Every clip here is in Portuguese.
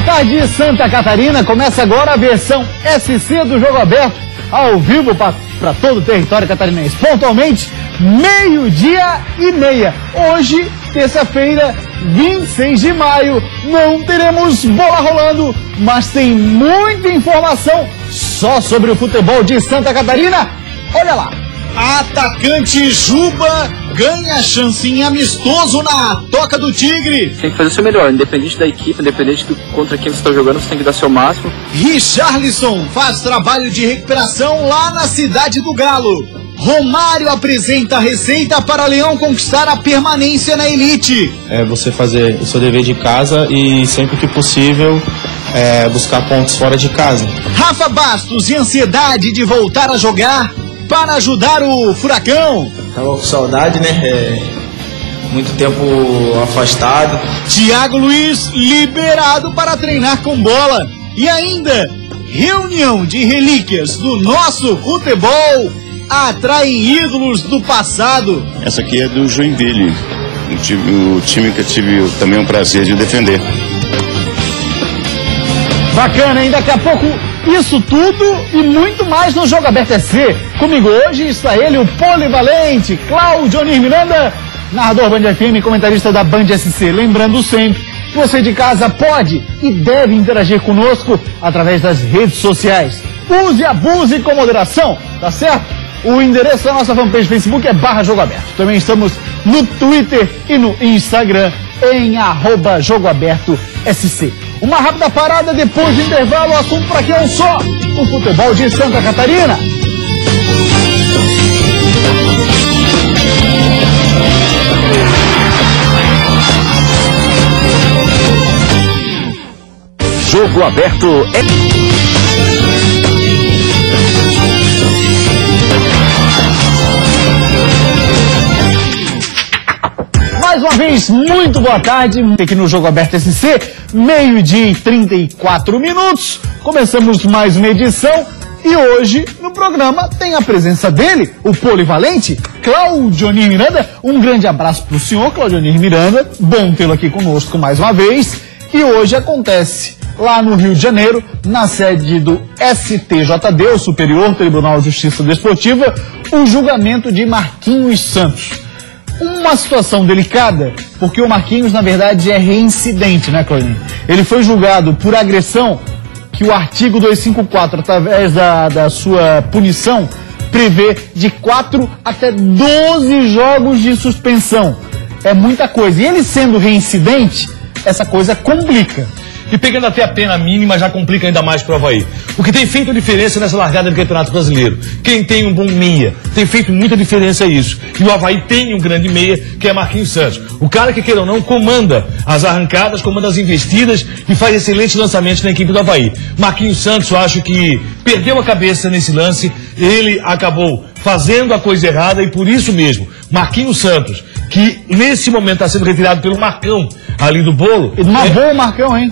Boa tarde, Santa Catarina. Começa agora a versão SC do Jogo Aberto, ao vivo para todo o território catarinense. Pontualmente, 12h30. Hoje, terça-feira, 26 de maio, não teremos bola rolando, mas tem muita informação só sobre o futebol de Santa Catarina. Olha lá. Atacante Juba ganha chance em amistoso na Toca do Tigre. Tem que fazer o seu melhor, independente da equipe, independente contra quem você está jogando, você tem que dar seu máximo. Richarlison faz trabalho de recuperação lá na Cidade do Galo. Romário apresenta a receita para Leão conquistar a permanência na elite. É você fazer o seu dever de casa e sempre que possível buscar pontos fora de casa. Rafa Bastos e ansiedade de voltar a jogar para ajudar o Furacão. Tava com saudade, né? Muito tempo afastado. Thiago Luiz liberado para treinar com bola. E ainda, reunião de relíquias do nosso futebol atraem ídolos do passado. Essa aqui é do Joinville, o time que eu tive também o prazer de defender. Bacana, hein? Daqui a pouco isso tudo e muito mais no Jogo Aberto SC. Comigo hoje está ele, o polivalente Cláudio Miranda, narrador Band FM e comentarista da Band SC. Lembrando sempre que você de casa pode e deve interagir conosco através das redes sociais. Use e abuse com moderação, tá certo? O endereço da nossa fanpage Facebook é /Jogo Aberto. Também estamos no Twitter e no Instagram em @JogoAbertoSC. Uma rápida parada, depois do intervalo, o assunto por aqui é um só: o futebol de Santa Catarina. Jogo Aberto Mais uma vez, muito boa tarde, aqui no Jogo Aberto SC, 12h34. Começamos mais uma edição e hoje no programa tem a presença dele, o polivalente Cláudio Miranda. Um grande abraço para o senhor, Cláudio Miranda, bom tê-lo aqui conosco mais uma vez. E hoje acontece lá no Rio de Janeiro, na sede do STJD, o Superior Tribunal de Justiça Desportiva, o julgamento de Marquinhos Santos. Uma situação delicada, porque o Marquinhos, na verdade, é reincidente, né, Claudinho? Ele foi julgado por agressão, que o artigo 254, através da sua punição, prevê de 4 até 12 jogos de suspensão. É muita coisa. E ele sendo reincidente, essa coisa complica. E pegando até a pena mínima já complica ainda mais para o Avaí. O que tem feito a diferença nessa largada do Campeonato Brasileiro? Quem tem um bom meia, tem feito muita diferença isso. E o Avaí tem um grande meia, que é Marquinhos Santos. O cara que, queira ou não, comanda as arrancadas, comanda as investidas e faz excelentes lançamentos na equipe do Avaí. Marquinhos Santos, eu acho que perdeu a cabeça nesse lance, ele acabou fazendo a coisa errada e por isso mesmo, Marquinhos Santos, que nesse momento está sendo retirado pelo Marcão ali do bolo. Mas bom Marcão, hein?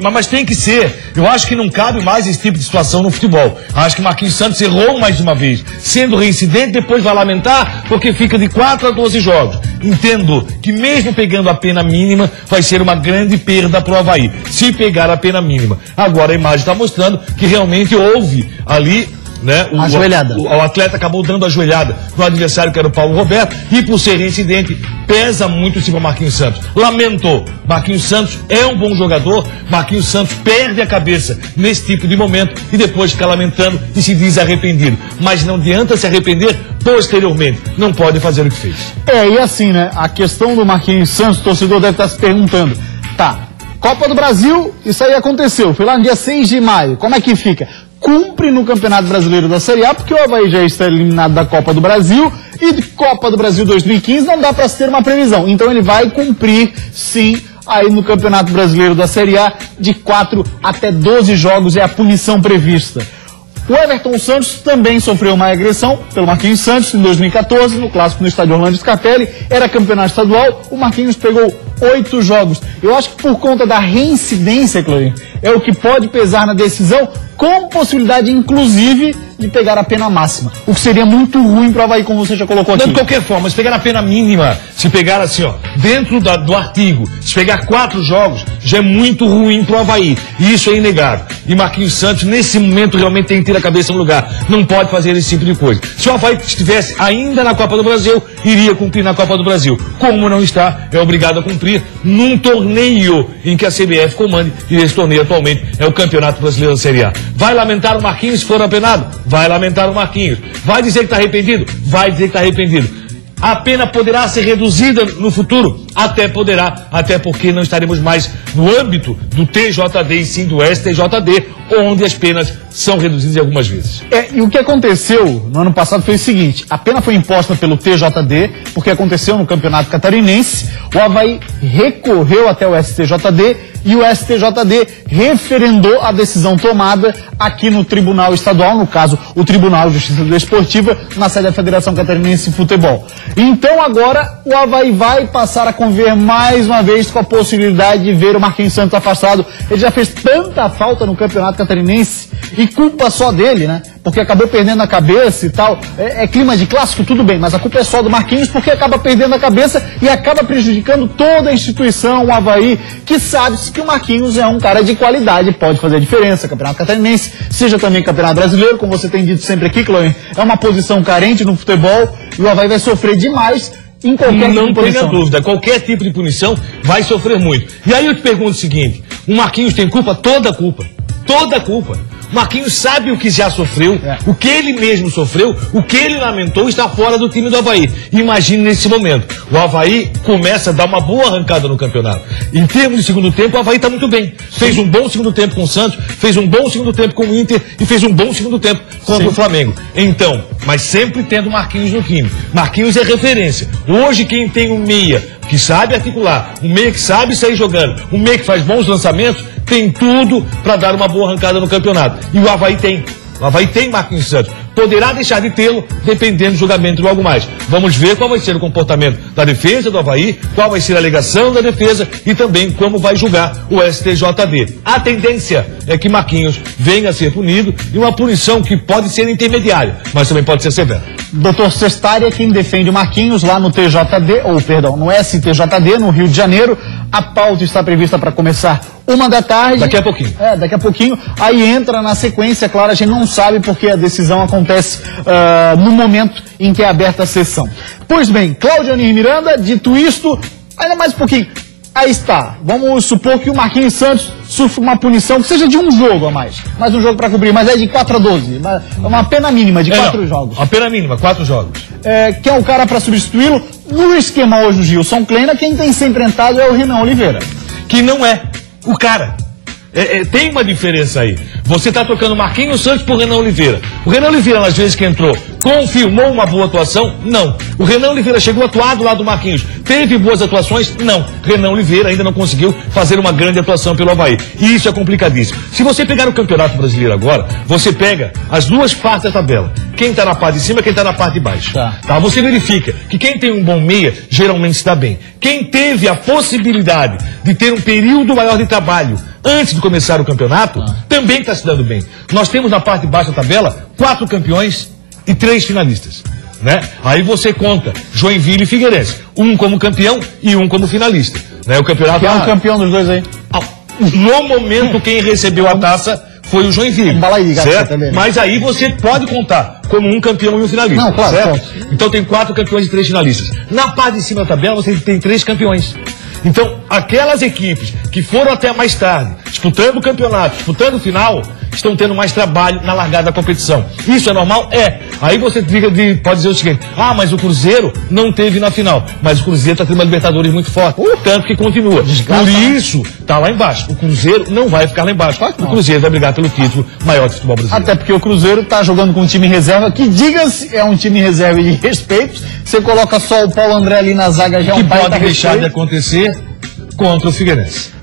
Mas tem que ser. Eu acho que não cabe mais esse tipo de situação no futebol. Acho que Marquinhos Santos errou mais uma vez. Sendo reincidente, depois vai lamentar porque fica de 4 a 12 jogos. Entendo que mesmo pegando a pena mínima, vai ser uma grande perda para o Avaí, se pegar a pena mínima. Agora a imagem está mostrando que realmente houve ali, né, o atleta acabou dando a joelhada no adversário, que era o Paulo Roberto, e por ser reincidente, pesa muito em cima do Marquinhos Santos. Lamentou. Marquinhos Santos é um bom jogador, Marquinhos Santos perde a cabeça nesse tipo de momento e depois fica lamentando e se diz arrependido. Mas não adianta se arrepender posteriormente. Não pode fazer o que fez. E assim, né? A questão do Marquinhos Santos, o torcedor deve estar se perguntando, tá, Copa do Brasil, isso aí aconteceu, foi lá no dia 6 de maio, como é que fica? Cumpre no Campeonato Brasileiro da Série A, porque o Avaí já está eliminado da Copa do Brasil, e de Copa do Brasil 2015 não dá para ter uma previsão. Então ele vai cumprir, sim, aí no Campeonato Brasileiro da Série A, de 4 até 12 jogos é a punição prevista. O Everton Santos também sofreu uma agressão pelo Marquinhos Santos em 2014, no clássico no estádio Orlando Scarpelli. Era campeonato estadual, o Marquinhos pegou 8 jogos. Eu acho que por conta da reincidência, Clorinho, é o que pode pesar na decisão, com possibilidade, inclusive, de pegar a pena máxima, o que seria muito ruim para o Avaí, como você já colocou aqui. De qualquer forma, se pegar a pena mínima, se pegar assim, ó, dentro do artigo, se pegar 4 jogos, já é muito ruim pro Avaí. E isso é inegável. E Marquinhos Santos, nesse momento, realmente tem que ter a cabeça no lugar. Não pode fazer esse tipo de coisa. Se o Avaí estivesse ainda na Copa do Brasil, iria cumprir na Copa do Brasil. Como não está, é obrigado a cumprir num torneio em que a CBF comande, e esse torneio atualmente é o Campeonato Brasileiro da Série A. Vai lamentar o Marquinhos se for apenado? Vai lamentar o Marquinhos. Vai dizer que está arrependido? Vai dizer que está arrependido. A pena poderá ser reduzida no futuro? Até poderá, até porque não estaremos mais no âmbito do TJD e sim do STJD, onde as penas são reduzidas algumas vezes. E o que aconteceu no ano passado foi o seguinte: a pena foi imposta pelo TJD, porque aconteceu no Campeonato Catarinense, o Avaí recorreu até o STJD e o STJD referendou a decisão tomada aqui no Tribunal Estadual, no caso, o Tribunal de Justiça Desportiva, na sede da Federação Catarinense de Futebol. Então agora o Avaí vai passar a conviver mais uma vez com a possibilidade de ver o Marquinhos Santos afastado. Ele já fez tanta falta no Campeonato Catarinense, e culpa só dele, né? Porque acabou perdendo a cabeça e tal. É clima de clássico, tudo bem, mas a culpa é só do Marquinhos, porque acaba perdendo a cabeça e acaba prejudicando toda a instituição, o Avaí, que sabe-se que o Marquinhos é um cara de qualidade, pode fazer a diferença. Campeonato Catarinense, seja também Campeonato Brasileiro, como você tem dito sempre aqui, Chloe, é uma posição carente no futebol e o Avaí vai sofrer demais em qualquer tipo de punição. Não tenha dúvida, qualquer tipo de punição vai sofrer muito. E aí eu te pergunto o seguinte: o Marquinhos tem culpa? Toda a culpa. Toda a culpa. Marquinhos sabe o que já sofreu, o que ele mesmo sofreu, o que ele lamentou, está fora do time do Avaí. Imagine nesse momento, o Avaí começa a dar uma boa arrancada no campeonato. Em termos de segundo tempo, o Avaí está muito bem. Fez um bom segundo tempo com o Santos, fez um bom segundo tempo com o Inter e fez um bom segundo tempo contra o Flamengo. Então, mas sempre tendo Marquinhos no time. Marquinhos é referência. Hoje quem tem um meia que sabe articular, um meia que sabe sair jogando, um meia que faz bons lançamentos, tem tudo para dar uma boa arrancada no campeonato. E o Avaí tem. O Avaí tem Marquinhos Santos. Poderá deixar de tê-lo, dependendo do julgamento logo mais. Vamos ver qual vai ser o comportamento da defesa do Avaí, qual vai ser a alegação da defesa e também como vai julgar o STJD. A tendência é que Marquinhos venha a ser punido, e uma punição que pode ser intermediária, mas também pode ser severa. Doutor Sestari é quem defende o Marquinhos lá no TJD, ou perdão, no STJD, no Rio de Janeiro. A pauta está prevista para começar 13h. Daqui a pouquinho. Daqui a pouquinho. Aí entra na sequência, claro, a gente não sabe porque a decisão acontece no momento em que é aberta a sessão. Pois bem, Claudianir Miranda, dito isto, ainda mais um pouquinho. Aí está. Vamos supor que o Marquinhos Santos sofra uma punição que seja de um jogo a mais. Mais um jogo para cobrir, mas é de 4-12. Uma pena mínima de 4 jogos. Uma pena mínima, 4 jogos. Quem é o cara para substituí-lo? No esquema hoje do Gilson Kleina, quem tem sempre entrado é o Renan Oliveira. Que não é o cara. Tem uma diferença aí. Você está trocando Marquinhos Santos por Renan Oliveira. O Renan Oliveira, nas vezes que entrou, confirmou uma boa atuação? Não. O Renan Oliveira chegou a atuar do lado do Marquinhos. Teve boas atuações? Não. Renan Oliveira ainda não conseguiu fazer uma grande atuação pelo Avaí. E isso é complicadíssimo. Se você pegar o Campeonato Brasileiro agora, você pega as duas partes da tabela. Quem está na parte de cima e quem está na parte de baixo. Tá? Você verifica que quem tem um bom meia, geralmente está bem. Quem teve a possibilidade de ter um período maior de trabalho antes de começar o campeonato, também está se dando bem. Nós temos na parte de baixo da tabela 4 campeões e 3 finalistas. Né? Aí você conta Joinville e Figueirense, um como campeão e um como finalista. Né? O campeonato. Quem é o campeão dos dois aí? No momento, quem recebeu a taça foi o Joinville. Certo? Mas aí você pode contar como um campeão e um finalista. Não, claro, certo? Então tem 4 campeões e 3 finalistas. Na parte de cima da tabela você tem 3 campeões. Então, aquelas equipes que foram até mais tarde, disputando o campeonato, disputando o final, estão tendo mais trabalho na largada da competição. Isso é normal? É. Aí você pode dizer o seguinte: mas o Cruzeiro não teve na final. Mas o Cruzeiro está tendo uma Libertadores muito forte. Tanto que continua. Por isso, está lá embaixo. O Cruzeiro não vai ficar lá embaixo. O Cruzeiro vai brigar pelo título maior de futebol brasileiro. Até porque o Cruzeiro está jogando com um time reserva, que, diga-se, é um time reserva de respeito. Você coloca só o Paulo André ali na zaga, já é um que pode deixar de acontecer contra o Figueirense.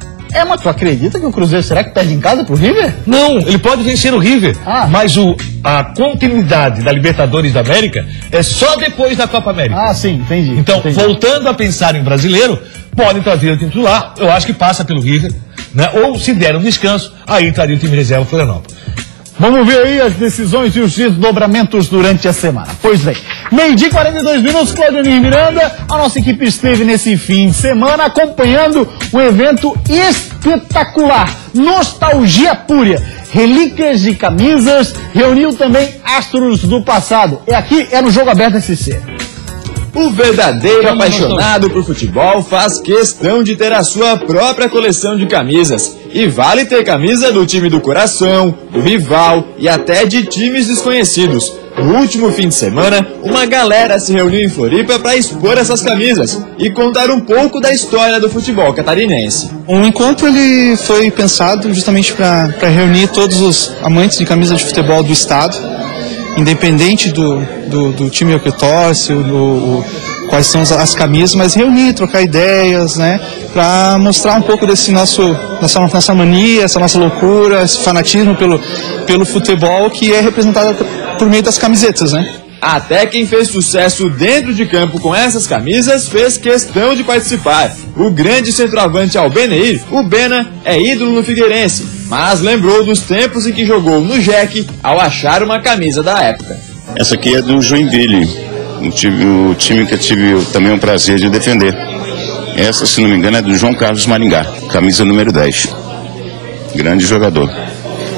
Mas tu acredita que o Cruzeiro, será que perde em casa pro River? Não, ele pode vencer o River. Mas a continuidade da Libertadores da América é só depois da Copa América. Sim, entendi. Então, voltando a pensar em brasileiro, pode trazer o time titular, eu acho que passa pelo River, né? Ou se der um descanso, aí traria o time reserva Florianópolis. Vamos ver aí as decisões e os desdobramentos durante a semana. Pois bem, 12h42, Claudionir Miranda. A nossa equipe esteve nesse fim de semana acompanhando um evento espetacular. Nostalgia pura. Relíquias de camisas, reuniu também astros do passado. É aqui, é no Jogo Aberto SC. O verdadeiro apaixonado por futebol faz questão de ter a sua própria coleção de camisas. E vale ter camisa do time do coração, do rival e até de times desconhecidos. No último fim de semana, uma galera se reuniu em Floripa para expor essas camisas e contar um pouco da história do futebol catarinense. O encontro ele foi pensado justamente para reunir todos os amantes de camisa de futebol do estado, independente do time que torce, quais são as camisas, mas reunir, trocar ideias, né, para mostrar um pouco desse nossa mania, essa nossa loucura, esse fanatismo pelo futebol que é representado por meio das camisetas, né? Até quem fez sucesso dentro de campo com essas camisas fez questão de participar. O grande centroavante Albeneir, o Bena, é ídolo no Figueirense, mas lembrou dos tempos em que jogou no Jack ao achar uma camisa da época. Essa aqui é do Joinville, o time que eu tive também o prazer de defender. Essa, se não me engano, é do João Carlos Maringá, camisa número 10. Grande jogador.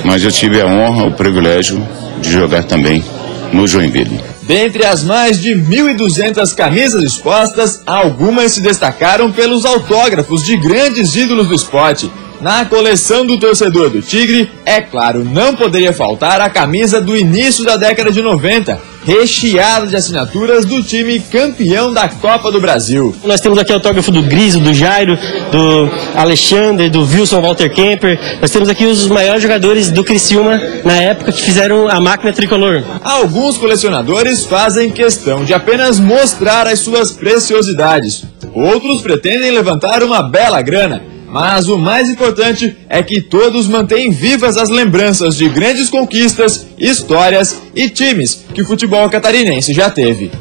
Mas eu tive a honra, o privilégio de jogar também no Joinville. Dentre as mais de 1.200 camisas expostas, algumas se destacaram pelos autógrafos de grandes ídolos do esporte. Na coleção do torcedor do Tigre, é claro, não poderia faltar a camisa do início da década de 90, recheada de assinaturas do time campeão da Copa do Brasil. Nós temos aqui o autógrafo do Griso, do Jairo, do Alexandre, do Wilson Walter Kemper. Nós temos aqui os maiores jogadores do Criciúma na época que fizeram a máquina tricolor. Alguns colecionadores fazem questão de apenas mostrar as suas preciosidades. Outros pretendem levantar uma bela grana. Mas o mais importante é que todos mantêm vivas as lembranças de grandes conquistas, histórias e times que o futebol catarinense já teve.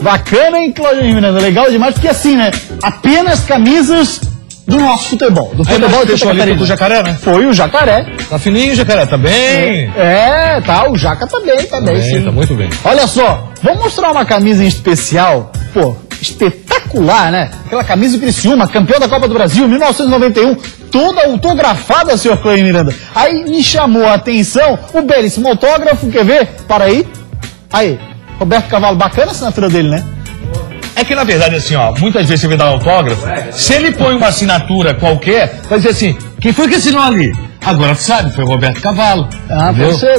Bacana, hein, Claudionir Miranda? Legal demais, porque assim, né? Apenas camisas do nosso futebol. Do futebol do Jacaré, do Jacaré, né? Foi o Jacaré. Tá fininho o Jacaré, tá bem? Tá, o Jaca tá bem, sim. Tá muito bem. Olha só, vamos mostrar uma camisa em especial, pô, espetacular, né? Aquela camisa do Criciúma, campeão da Copa do Brasil, 1991, toda autografada, senhor Claudionir Miranda. Aí me chamou a atenção o belíssimo autógrafo, quer ver? Para aí. Aí, Roberto Cavalo, bacana a assinatura dele, né? É que, na verdade, assim, ó, muitas vezes você vai dar um autógrafo, se ele põe uma assinatura qualquer, vai dizer assim, quem foi que assinou ali? Agora tu sabe, foi o Roberto Cavalo. Ah,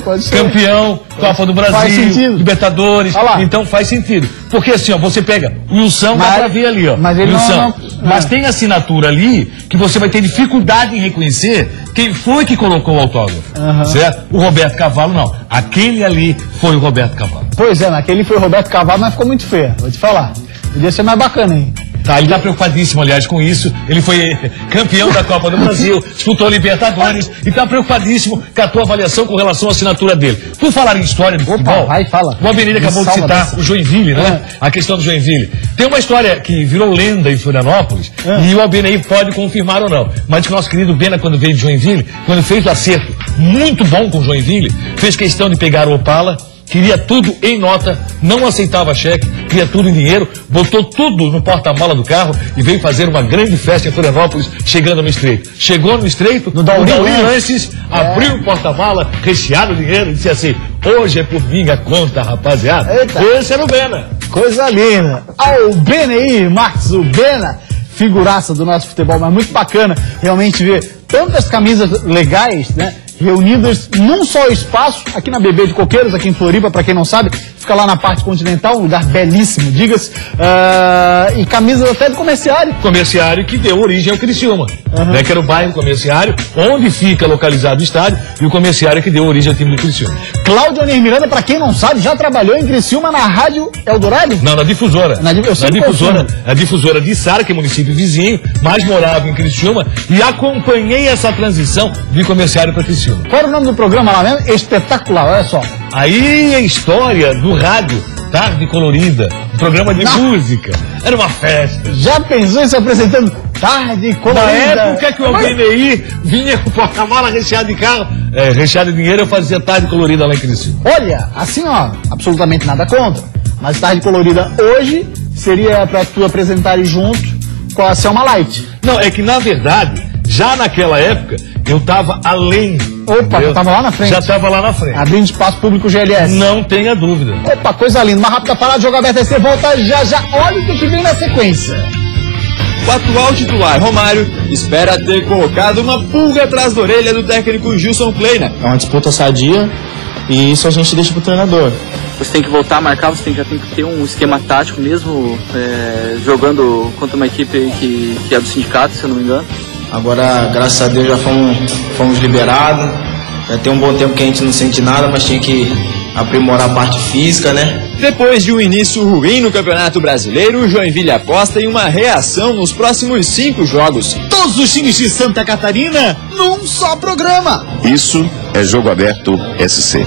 pode ser. Campeão, Copa do Brasil, faz sentido. Libertadores, então faz sentido. Porque assim, ó, você pega o Wilson, dá pra ver ali, ó. Mas ele Wilson. Mas tem assinatura ali que você vai ter dificuldade em reconhecer quem foi que colocou o autógrafo. Certo? O Roberto Cavalo, não. Aquele ali foi o Roberto Cavalo. Pois é, naquele foi o Roberto Cavalo, mas ficou muito feio, vou te falar. Podia ser mais bacana, hein? Tá, ele tá preocupadíssimo, aliás, com isso. Ele foi campeão da Copa do Brasil, disputou a Libertadores e tá preocupadíssimo com a tua avaliação com relação à assinatura dele. Por falar em história do futebol, vai, fala. O Albenir acabou de citar o Joinville, né? A questão do Joinville. Tem uma história que virou lenda em Florianópolis e o Albenir pode confirmar ou não. Mas que o nosso querido Bena, quando veio de Joinville, quando fez o acerto muito bom com o Joinville, fez questão de pegar o Opala, queria tudo em nota, não aceitava cheque, queria tudo em dinheiro, botou tudo no porta-mala do carro e veio fazer uma grande festa em Florianópolis, chegando no Estreito. Chegou no Estreito, no Dauri Lanches, abriu o porta-mala, recheado de dinheiro e disse assim, hoje é por minha conta, rapaziada. Eita. Esse era o Bena. Coisa linda. O Beneir Marques, o Bena, figuraça do nosso futebol, mas muito bacana realmente ver tantas camisas legais, né? Reunidas num só espaço, aqui na BB de Coqueiros, aqui em Floripa, para quem não sabe, fica lá na parte continental, um lugar belíssimo, diga-se, e camisas até do Comerciário. Comerciário que deu origem ao Criciúma, né, que era o bairro Comerciário, onde fica localizado o estádio, e o Comerciário que deu origem ao time do Criciúma. Claudionir Miranda, para quem não sabe, já trabalhou em Criciúma na Rádio Eldorado? Não, na Difusora. A Difusora de Sara, que é município vizinho, mas morava em Criciúma, e acompanhei essa transição de Comerciário para Criciúma. Qual era o nome do programa lá mesmo? Espetacular, olha só. Aí a história do rádio, Tarde Colorida, um programa de música. Era uma festa. Já pensou em se apresentando Tarde colorida. Na época que o Albenei vinha com porta-mala recheado de carro, recheado de dinheiro, eu fazia tarde colorida lá em Criciúma. Olha, assim ó, absolutamente nada contra. Mas tarde colorida hoje seria pra tu apresentar junto com a Selma Light. Não, é que na verdade, já naquela época, eu tava além. Opa, já tava lá na frente? Já tava lá na frente. Abrindo espaço público GLS. Não tenha dúvida. Opa, coisa linda. Uma rápida parada, Jogo Aberto SC volta já. Olha o que vem na sequência. O atual titular, Romário, espera ter colocado uma pulga atrás da orelha do técnico Gilson Kleina. É uma disputa sadia e isso a gente deixa pro treinador. Você tem que voltar a marcar, você já tem que ter um esquema tático, mesmo jogando contra uma equipe que é do sindicato, se eu não me engano. Agora, graças a Deus, já fomos liberados. Já tem um bom tempo que a gente não sente nada, mas tinha que aprimorar a parte física, né? Depois de um início ruim no Campeonato Brasileiro, o Joinville aposta em uma reação nos próximos 5 jogos. Todos os times de Santa Catarina num só programa. Isso é Jogo Aberto SC.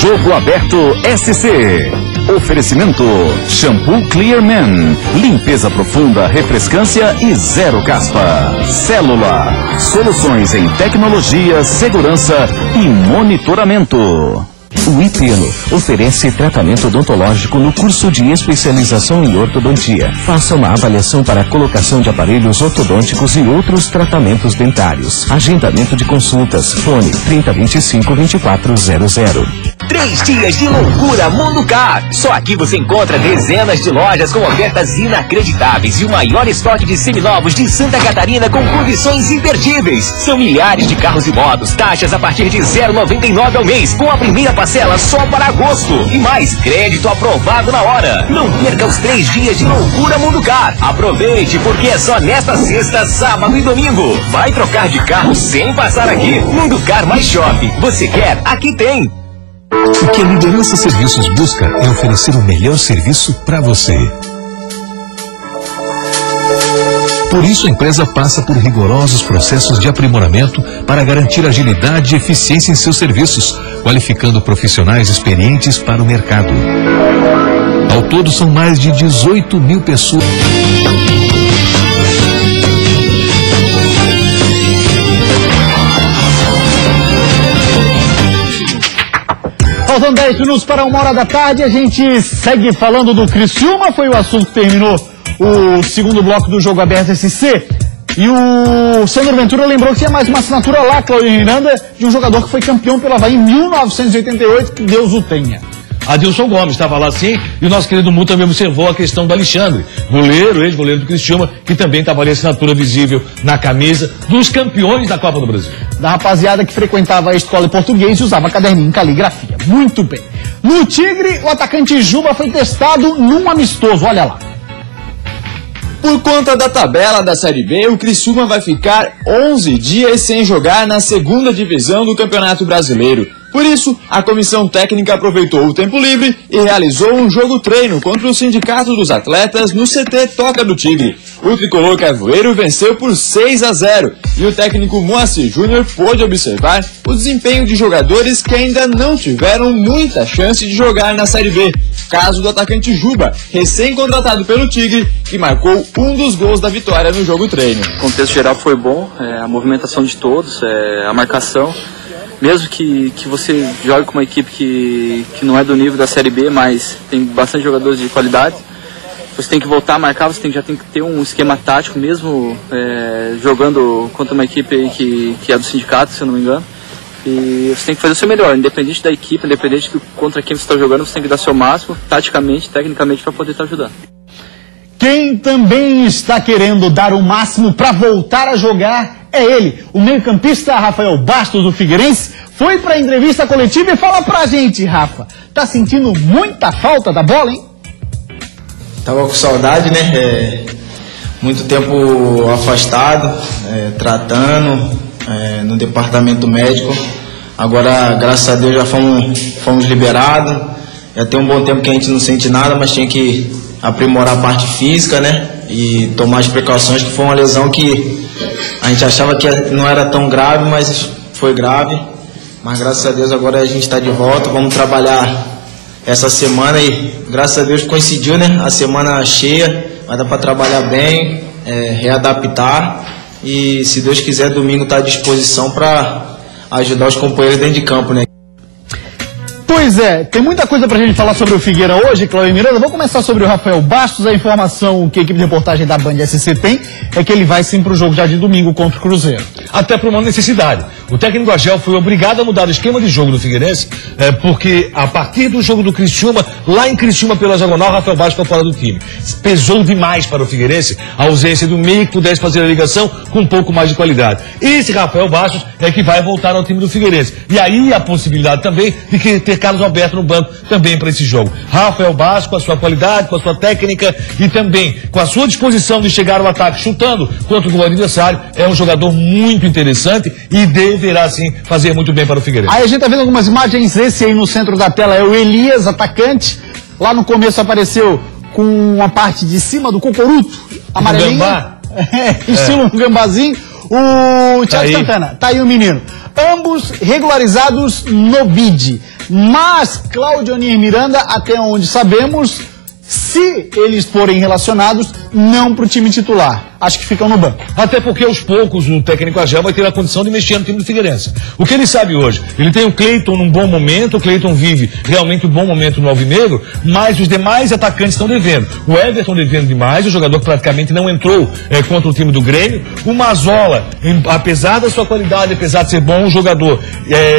Jogo Aberto SC. Oferecimento: Shampoo Clear Man, limpeza profunda, refrescância e zero caspa. Célula, soluções em tecnologia, segurança e monitoramento. O IPENO oferece tratamento odontológico no curso de especialização em ortodontia. Faça uma avaliação para a colocação de aparelhos ortodônticos e outros tratamentos dentários. Agendamento de consultas. Fone 3025-2400. 3 dias de loucura Mundo Car. Só aqui você encontra dezenas de lojas com ofertas inacreditáveis e o maior estoque de seminovos de Santa Catarina com condições imperdíveis. São milhares de carros e motos, taxas a partir de 0,99 ao mês, com a primeira parcela só para agosto. E mais, crédito aprovado na hora. Não perca os 3 dias de loucura Mundo Car. Aproveite, porque é só nesta sexta, sábado e domingo. Vai trocar de carro sem passar aqui. Mundo Car mais Shopping. Você quer? Aqui tem. O que a Liderança Serviços busca é oferecer o melhor serviço para você. Por isso, a empresa passa por rigorosos processos de aprimoramento para garantir agilidade e eficiência em seus serviços, qualificando profissionais experientes para o mercado. Ao todo, são mais de 18 mil pessoas. Faltam 10 minutos para 1 hora da tarde, a gente segue falando do Criciúma, foi o assunto que terminou o segundo bloco do Jogo Aberto SC. E o Sandro Ventura lembrou que tinha mais uma assinatura lá, Cláudio Miranda, de um jogador que foi campeão pelo Avaí em 1988, que Deus o tenha. Adilson Gomes estava lá sim, e o nosso querido Mu também observou a questão do Alexandre, goleiro, ex-goleiro do Criciúma, que também estava ali a assinatura visível na camisa dos campeões da Copa do Brasil. Da rapaziada que frequentava a escola em português e usava caderninho em caligrafia. Muito bem. No Tigre, o atacante Juba foi testado num amistoso, olha lá. Por conta da tabela da Série B, o Criciúma vai ficar 11 dias sem jogar na segunda divisão do Campeonato Brasileiro. Por isso, a comissão técnica aproveitou o tempo livre e realizou um jogo-treino contra o Sindicato dos Atletas no CT Toca do Tigre. O tricolor carvoeiro venceu por 6-0 e o técnico Moacir Júnior pôde observar o desempenho de jogadores que ainda não tiveram muita chance de jogar na Série B. Caso do atacante Juba, recém-contratado pelo Tigre, que marcou um dos gols da vitória no jogo-treino. O contexto geral foi bom, a movimentação de todos, a marcação. Mesmo que você jogue com uma equipe que não é do nível da Série B, mas tem bastante jogadores de qualidade, você tem que voltar a marcar, você já tem que ter um esquema tático, mesmo jogando contra uma equipe que é do sindicato, se eu não me engano. E você tem que fazer o seu melhor, independente da equipe, independente contra quem você está jogando, você tem que dar seu máximo, taticamente, tecnicamente, para poder estar ajudando. Quem também está querendo dar o máximo para voltar a jogar é ele, o meio-campista Rafael Bastos do Figueirense. Foi para a entrevista coletiva e fala pra gente, Rafa, tá sentindo muita falta da bola, hein? Tava com saudade, né? Muito tempo afastado, tratando no departamento médico. Agora, graças a Deus, já fomos liberados. Já tem um bom tempo que a gente não sente nada, mas tinha que aprimorar a parte física, né? E tomar as precauções, que foi uma lesão que a gente achava que não era tão grave, mas foi grave. Mas graças a Deus agora a gente está de volta, vamos trabalhar essa semana e graças a Deus coincidiu, né? A semana cheia, vai dar para trabalhar bem, readaptar e se Deus quiser domingo tá à disposição para ajudar os companheiros dentro de campo, né? Pois é, tem muita coisa pra gente falar sobre o Figueira hoje, Cláudio Miranda. Vou começar sobre o Rafael Bastos. A informação que a equipe de reportagem da Band SC tem é que ele vai sim pro jogo já de domingo contra o Cruzeiro. Até por uma necessidade. O técnico Agel foi obrigado a mudar o esquema de jogo do Figueirense, porque a partir do jogo do Criciúma, lá em Criciúma pela Diagonal, o Rafael Bastos ficou fora do time. Pesou demais para o Figueirense a ausência do meio que pudesse fazer a ligação com um pouco mais de qualidade. Esse Rafael Bastos é que vai voltar ao time do Figueirense. E aí a possibilidade também de ter Carlos Alberto no banco também para esse jogo. Rafael Bastos, com a sua qualidade, com a sua técnica e também com a sua disposição de chegar ao ataque chutando contra o gol adversário, é um jogador muito interessante e deverá sim fazer muito bem para o Figueirense. Aí a gente tá vendo algumas imagens, esse aí no centro da tela é o Elias, atacante. Lá no começo apareceu com a parte de cima do cocoruto amarelinho. Gambá. Estilo um gambazinho. O Thiago Santana, tá aí o menino. Ambos regularizados no BID. Mas Cláudio Miranda, até onde sabemos, se eles forem relacionados, não para o time titular. Acho que ficam no banco. Até porque aos poucos o técnico Agel vai ter a condição de mexer no time do Figueirense. O que ele sabe hoje? Ele tem o Cleiton num bom momento, o Cleiton vive realmente um bom momento no Alvinegro, mas os demais atacantes estão devendo. O Everton devendo demais, o jogador praticamente não entrou contra o time do Grêmio. O Mazola, apesar da sua qualidade, apesar de ser bom, o jogador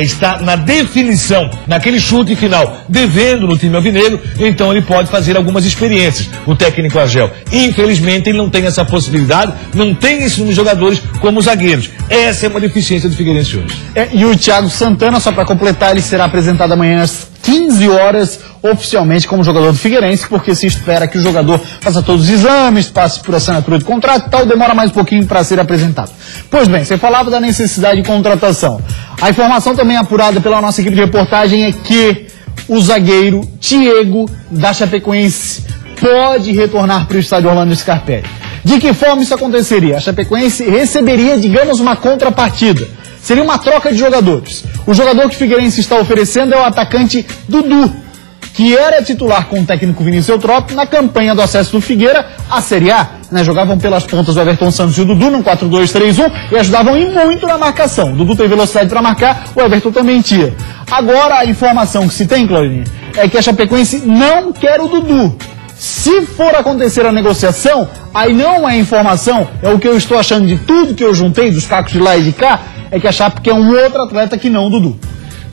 está na definição, naquele chute final, devendo no time alvinegro, então ele pode fazer algumas experiências. O técnico Agel, infelizmente, ele não tem essa possibilidade, não tem esses números de jogadores como os zagueiros. Essa é uma deficiência do Figueirense hoje. E o Thiago Santana, só para completar, ele será apresentado amanhã às 15 horas, oficialmente como jogador do Figueirense, porque se espera que o jogador faça todos os exames, passe por assinatura de contrato e tal, demora mais um pouquinho para ser apresentado. Pois bem, você falava da necessidade de contratação. A informação também apurada pela nossa equipe de reportagem é que o zagueiro Diego da Chapecoense pode retornar para o estádio Orlando Scarpelli. De que forma isso aconteceria? A Chapecoense receberia, digamos, uma contrapartida. Seria uma troca de jogadores. O jogador que o Figueirense está oferecendo é o atacante Dudu, que era titular com o técnico Vinícius Eutrópio na campanha do acesso do Figueira à Série A. Jogavam pelas pontas o Everton Santos e o Dudu num 4-2-3-1 e ajudavam muito na marcação. O Dudu tem velocidade para marcar, o Everton também tinha. Agora a informação que se tem, Claudinho, é que a Chapecoense não quer o Dudu. Se for acontecer a negociação, aí não é informação, é o que eu estou achando de tudo que eu juntei, dos cacos de lá e de cá, é que a Chape quer um outro atleta que não o Dudu.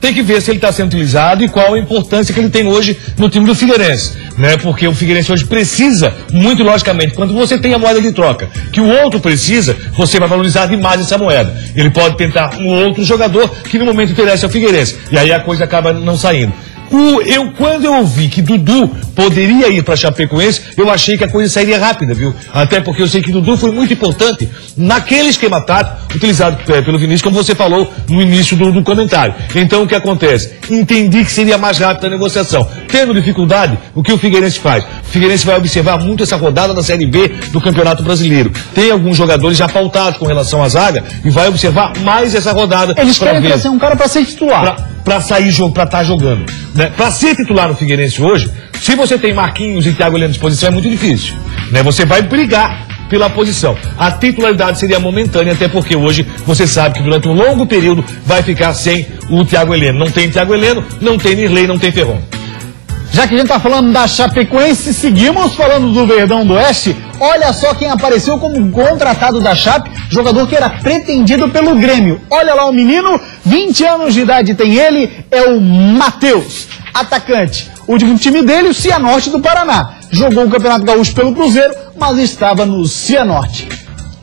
Tem que ver se ele está sendo utilizado e qual a importância que ele tem hoje no time do Figueirense, né? Porque o Figueirense hoje precisa, muito logicamente, quando você tem a moeda de troca, que o outro precisa, você vai valorizar demais essa moeda. Ele pode tentar um outro jogador que no momento interessa ao Figueirense, e aí a coisa acaba não saindo. Quando eu ouvi que Dudu poderia ir para Chapecoense, eu achei que a coisa sairia rápida, viu? Até porque eu sei que Dudu foi muito importante naquele esquema tático utilizado pelo Vinícius, como você falou no início do comentário. Então o que acontece? Entendi que seria mais rápida a negociação. Tendo dificuldade, o que o Figueirense faz? O Figueirense vai observar muito essa rodada da Série B do Campeonato Brasileiro. Tem alguns jogadores já pautados com relação à zaga e vai observar mais essa rodada. Eles querem trazer um cara para ser titular. Para sair para estar jogando. Né? Para ser titular no Figueirense hoje, se você tem Marquinhos e Thiago Heleno à disposição, é muito difícil. Né? Você vai brigar pela posição. A titularidade seria momentânea, até porque hoje você sabe que durante um longo período vai ficar sem o Thiago Heleno. Não tem Thiago Heleno, não tem Nirley, não tem Ferron. Já que a gente está falando da Chapecoense, seguimos falando do Verdão do Oeste. Olha só quem apareceu como contratado da Chape, jogador que era pretendido pelo Grêmio. Olha lá o menino, 20 anos de idade tem ele, é o Matheus, atacante. O último time dele, o Cianorte do Paraná. Jogou o Campeonato Gaúcho pelo Cruzeiro, mas estava no Cianorte.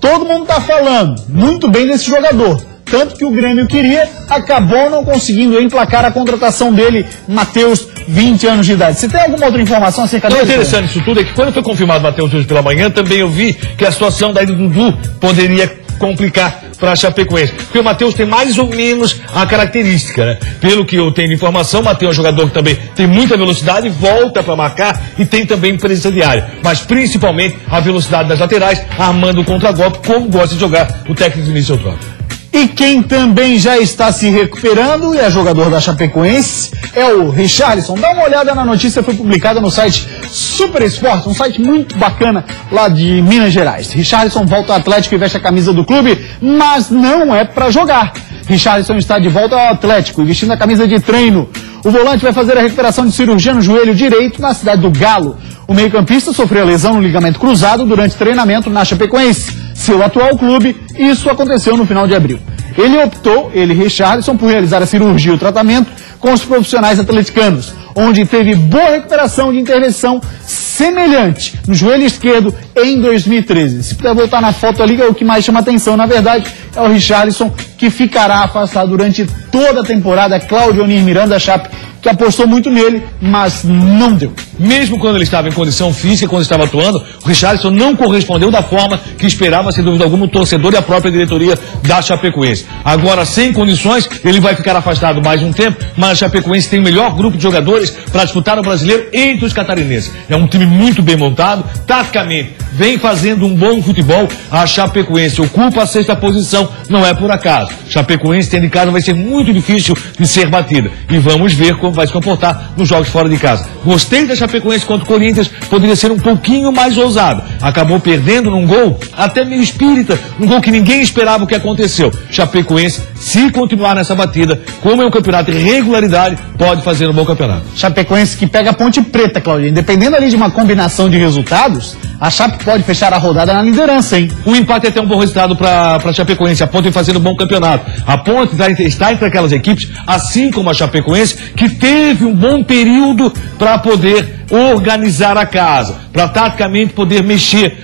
Todo mundo está falando muito bem desse jogador. Tanto que o Grêmio queria, acabou não conseguindo emplacar a contratação dele, Matheus, 20 anos de idade. Você tem alguma outra informação acerca dele? O interessante disso tudo é que quando foi confirmado o Matheus hoje pela manhã, também eu vi que a situação daí do Dudu poderia complicar para a Chapecoense. Porque o Matheus tem mais ou menos a característica, né? Pelo que eu tenho de informação, o Matheus é um jogador que também tem muita velocidade, volta para marcar e tem também presença de área. Mas principalmente a velocidade das laterais, armando o contragolpe, como gosta de jogar o técnico Vinícius Eutrópio. E quem também já está se recuperando e é jogador da Chapecoense é o Richarlison. Dá uma olhada na notícia, foi publicada no site Super Esporte, um site muito bacana lá de Minas Gerais. Richarlison volta ao Atlético e veste a camisa do clube, mas não é para jogar. Richarlison está de volta ao Atlético e vestindo a camisa de treino. O volante vai fazer a recuperação de cirurgia no joelho direito na cidade do Galo. O meio-campista sofreu lesão no ligamento cruzado durante treinamento na Chapecoense, seu atual clube, e isso aconteceu no final de abril. Ele, Richarlison, por realizar a cirurgia e o tratamento com os profissionais atleticanos, onde teve boa recuperação de intervenção semelhante no joelho esquerdo em 2013. Se puder voltar na foto ali, o que mais chama atenção, na verdade, é o Richarlison, que ficará afastado durante toda a temporada. Cláudio Onir Miranda, Chape, que apostou muito nele, mas não deu. Mesmo quando ele estava em condição física, quando estava atuando, o Richarlison não correspondeu da forma que esperava, sem dúvida alguma, o torcedor e a própria diretoria da Chapecoense. Agora, sem condições, ele vai ficar afastado mais um tempo, mas a Chapecoense tem o melhor grupo de jogadores para disputar o brasileiro entre os catarinenses. É um time muito bem montado, taticamente, vem fazendo um bom futebol. A Chapecoense ocupa a 6ª posição, não é por acaso. Chapecoense, tendo em casa, vai ser muito difícil de ser batida. E vamos ver como vai se comportar nos jogos fora de casa. Gostei da Chapecoense contra o Corinthians, poderia ser um pouquinho mais ousado. Acabou perdendo num gol até meio espírita, um gol que ninguém esperava o que aconteceu. Chapecoense, se continuar nessa batida, como é um campeonato de regularidade, pode fazer um bom campeonato. Chapecoense que pega a Ponte Preta, Claudinho. Dependendo ali de uma combinação de resultados, a Chape pode fechar a rodada na liderança, hein? O empate é até um bom resultado para a Chapecoense. A Ponte vem fazendo um bom campeonato. A Ponte está entre aquelas equipes, assim como a Chapecoense, que teve um bom período para poder organizar a casa, para taticamente poder mexer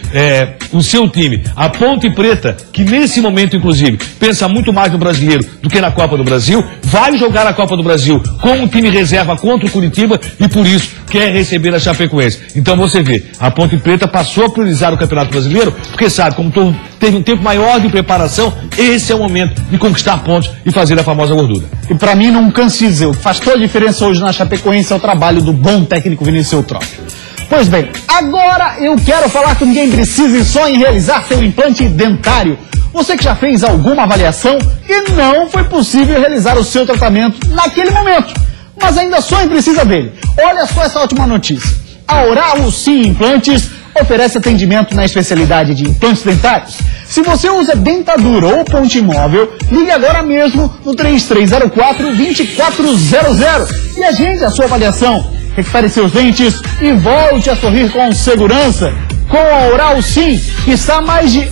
o seu time. A Ponte Preta, que nesse momento, inclusive, pensa muito mais no brasileiro do que na Copa do Brasil, vai jogar a Copa do Brasil com um time reserva contra o Curitiba e por isso quer receber a Chapecoense. Então você vê, a Ponte Preta passou a priorizar o Campeonato Brasileiro, porque sabe, como teve um tempo maior de preparação, esse é o momento de conquistar pontos e fazer a famosa gordura. E para mim, não canso de dizer, o que faz toda a diferença hoje na Chapecoense é o trabalho do bom técnico Vinícius Eutrópio. Pois bem, agora eu quero falar com quem precisa e sonha em realizar seu implante dentário. Você que já fez alguma avaliação e não foi possível realizar o seu tratamento naquele momento, mas ainda sonha e precisa dele. Olha só essa ótima notícia. A Oral Sim Implantes oferece atendimento na especialidade de implantes dentários. Se você usa dentadura ou ponte móvel, ligue agora mesmo no 3304-2400 e agende a sua avaliação. Recupere seus dentes e volte a sorrir com segurança. Com a Oral Sim, que está há mais de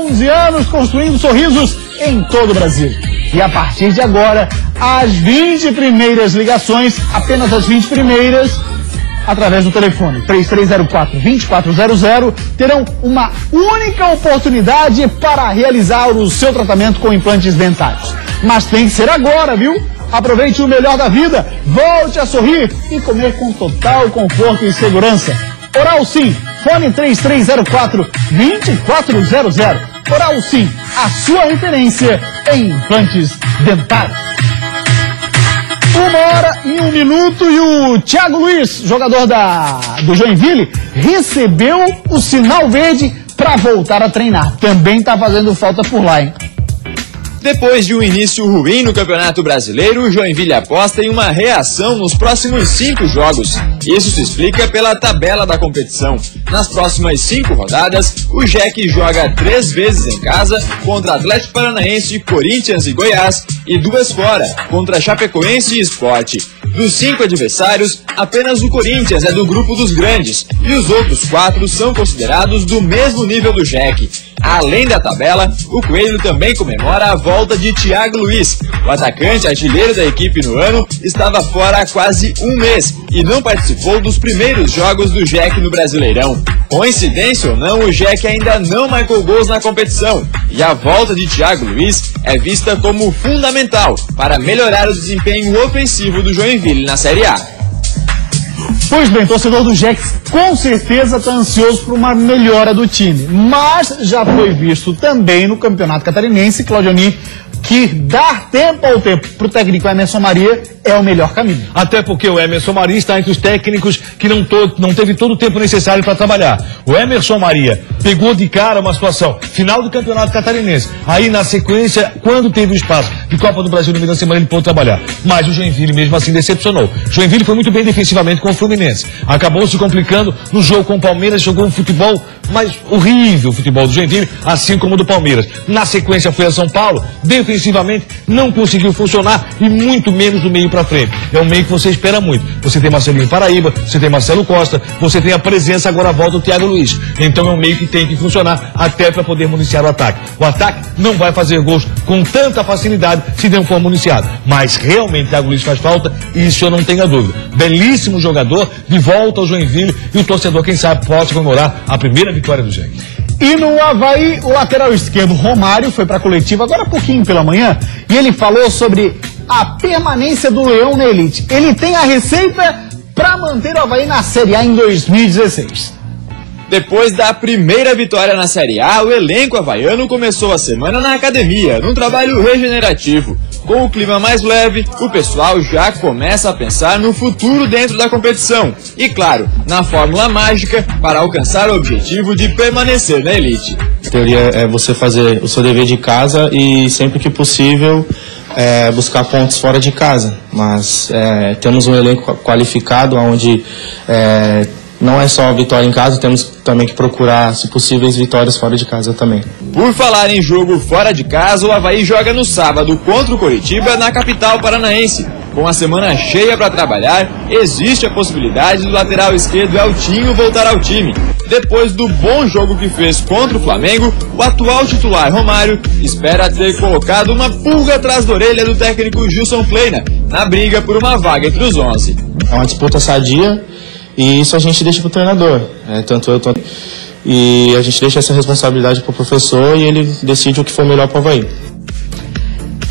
11 anos construindo sorrisos em todo o Brasil. E a partir de agora, as 20 primeiras ligações, apenas as 20 primeiras, através do telefone 3304-2400, terão uma única oportunidade para realizar o seu tratamento com implantes dentários. Mas tem que ser agora, viu? Aproveite o melhor da vida, volte a sorrir e comer com total conforto e segurança. Oral Sim, fone 3304-2400. Oral Sim, a sua referência em implantes dentários. 1h01 e o Thiago Luiz, jogador do Joinville, recebeu o sinal verde para voltar a treinar. Também está fazendo falta por lá, hein? Depois de um início ruim no Campeonato Brasileiro, o Joinville aposta em uma reação nos próximos 5 jogos. Isso se explica pela tabela da competição. Nas próximas 5 rodadas, o JEC joga 3 vezes em casa contra Atlético Paranaense, Corinthians e Goiás e 2 fora, contra Chapecoense e Sport. Dos 5 adversários, apenas o Corinthians é do grupo dos grandes e os outros 4 são considerados do mesmo nível do JEC. Além da tabela, o Coelho também comemora a volta de Thiago Luiz. O atacante artilheiro da equipe no ano estava fora há quase um mês e não participou dos primeiros jogos do JEC no Brasileirão. Coincidência ou não, o JEC ainda não marcou gols na competição e a volta de Thiago Luiz é vista como fundamental para melhorar o desempenho ofensivo do Joinville na Série A. Pois bem, torcedor do JEC com certeza está ansioso por uma melhora do time. Mas já foi visto também no Campeonato Catarinense, Claudionir, que dar tempo ao tempo para o técnico Emerson Maria é o melhor caminho. Até porque o Emerson Maria está entre os técnicos que não teve todo o tempo necessário para trabalhar. O Emerson Maria pegou de cara uma situação, final do Campeonato Catarinense. Aí na sequência, quando teve o espaço de Copa do Brasil no meio da semana, ele pôde trabalhar. Mas o Joinville mesmo assim decepcionou. O Joinville foi muito bem defensivamente com o Fluminense. Acabou se complicando no jogo com o Palmeiras, jogou um futebol mais horrível, o futebol do Joinville, assim como o do Palmeiras. Na sequência foi a São Paulo, defensivamente não conseguiu funcionar e muito menos do meio para frente. É um meio que você espera muito. Você tem Marcelinho Paraíba, você tem Marcelo Costa, você tem a presença agora a volta do Thiago Luiz. Então é um meio que tem que funcionar até para poder municiar o ataque. O ataque não vai fazer gols com tanta facilidade se não for municiado. Mas realmente Thiago Luiz faz falta, isso eu não tenho a dúvida. Belíssimo jogador, de volta ao Joinville e o torcedor, quem sabe, possa comemorar a primeira vitória do Gente. E no Avaí, o lateral esquerdo Romário foi para a coletiva agora há pouquinho pela manhã e ele falou sobre a permanência do Leão na elite. Ele tem a receita para manter o Avaí na Série A em 2016. Depois da primeira vitória na Série A, o elenco havaiano começou a semana na academia, num trabalho regenerativo. Com o clima mais leve, o pessoal já começa a pensar no futuro dentro da competição. E claro, na fórmula mágica para alcançar o objetivo de permanecer na elite. A teoria é você fazer o seu dever de casa e sempre que possível buscar pontos fora de casa. Mas temos um elenco qualificado onde não é só a vitória em casa, temos também que procurar, se possíveis, vitórias fora de casa também. Por falar em jogo fora de casa, o Avaí joga no sábado contra o Coritiba na capital paranaense. Com a semana cheia para trabalhar, existe a possibilidade do lateral esquerdo Eltinho voltar ao time. Depois do bom jogo que fez contra o Flamengo, o atual titular Romário espera ter colocado uma pulga atrás da orelha do técnico Gilson Kleina na briga por uma vaga entre os 11. É uma disputa sadia. E isso a gente deixa para o treinador, tanto eu, e a gente deixa essa responsabilidade para o professor e ele decide o que for melhor para o Avaí.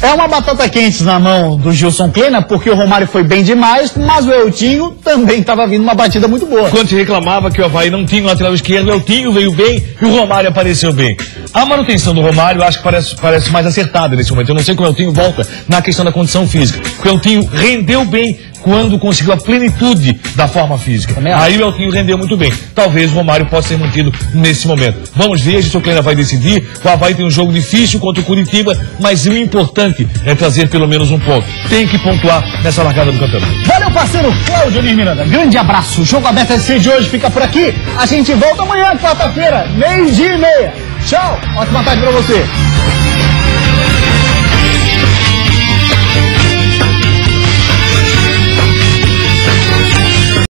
É uma batata quente na mão do Gilson Kleina, porque o Romário foi bem demais, mas o Eltinho também estava vindo uma batida muito boa. Quando se reclamava que o Avaí não tinha um lateral esquerdo, o Eltinho veio bem e o Romário apareceu bem. A manutenção do Romário, eu acho que parece mais acertada nesse momento. Eu não sei como o Eltinho volta na questão da condição física, porque o Eltinho rendeu bem quando conseguiu a plenitude da forma física. Aí o Eltinho rendeu muito bem. Talvez o Romário possa ser mantido nesse momento. Vamos ver, a Gilson Kleina vai decidir. O Avaí tem um jogo difícil contra o Curitiba, mas o importante é trazer pelo menos um ponto. Tem que pontuar nessa largada do campeonato. Valeu, parceiro Claudionir Miranda. Grande abraço. O Jogo Aberto SC de hoje fica por aqui. A gente volta amanhã, quarta-feira, 12:30. Tchau. Ótima tarde pra você.